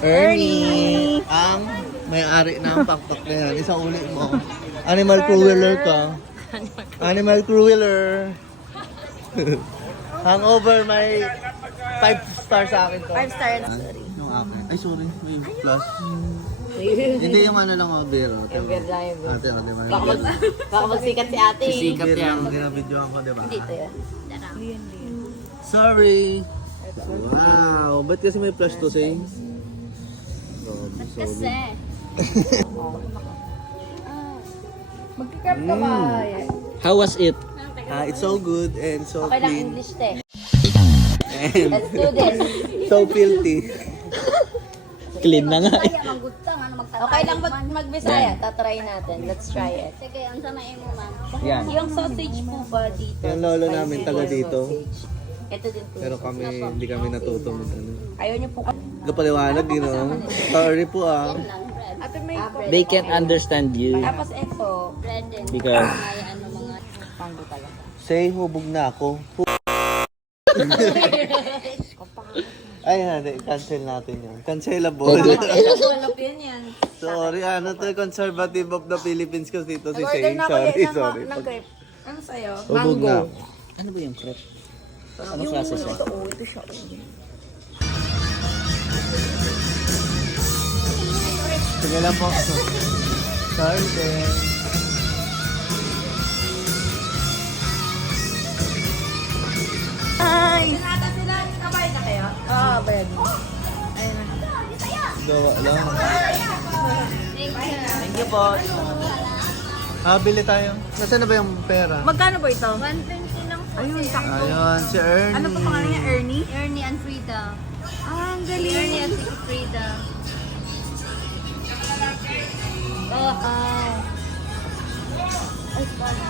Ernie! Ang may-ari ng pakpak na yan. Isang uli mo. Animal crueler ka. Animal crueler. Hangover, may 5 stars sa akin to. 5 stars. Sorry. Yung akin. Ay, sorry. May plus. Hindi yung ano lang ako, beer. Yung beer lang yung beer. Ate, ate, Baka magsikat si ate. Sikat beer yan. lang ginabidyoan ko, di ba? Dito yan. Sorry. Wow. Ba't kasi may plus to say? Kasi. Magkikap ka ba? How was it? It's so good and so Okay lang clean. English te. And Let's do this. so filthy. Clean na nga. Kaya magutang, ano magtatay. Okay lang mag-Bisaya. Tatry natin. Let's try it. Sige, ang sama mo, ma'am. Yan. Yung sausage po ba dito? Yung lolo Spicy namin, taga corn dito. sausage. Ito din po. Pero kami, hindi kami natuto mag ano. Ayaw niyo po Kapaliwanag, you know. Sorry po ah. Ate may They can't understand you Tapos ito. Bread din. because Ay, ano mga... Panggo talaga. Say, hubog na ako. Ay, hindi. Cancel natin yun. Cancelable. Wala yan. Sorry, ano to, conservative of the Philippines kasi dito si Nag-order Say. na ako Sorry, din sorry. ng crepe. Ano sa'yo? Hubog na ako. ano ba yung crepe? Ano klase siya? Ito siya. Sige lang po. Sorry, then. Ay! Sinata sila. Kabay na kayo? Oo, bayad. Ayun na. Gawa lang. Thank you po. Bili tayo. Nasaan na ba yung pera? Magkano ba ito? 120 lang po. Ayun, sakto. Ayun, si Ernie. Ano pa pangalan niya? Ernie? Ernie and Frida. Ah, ang galing. Ernie at si Frida. Oh, Ay, sorry.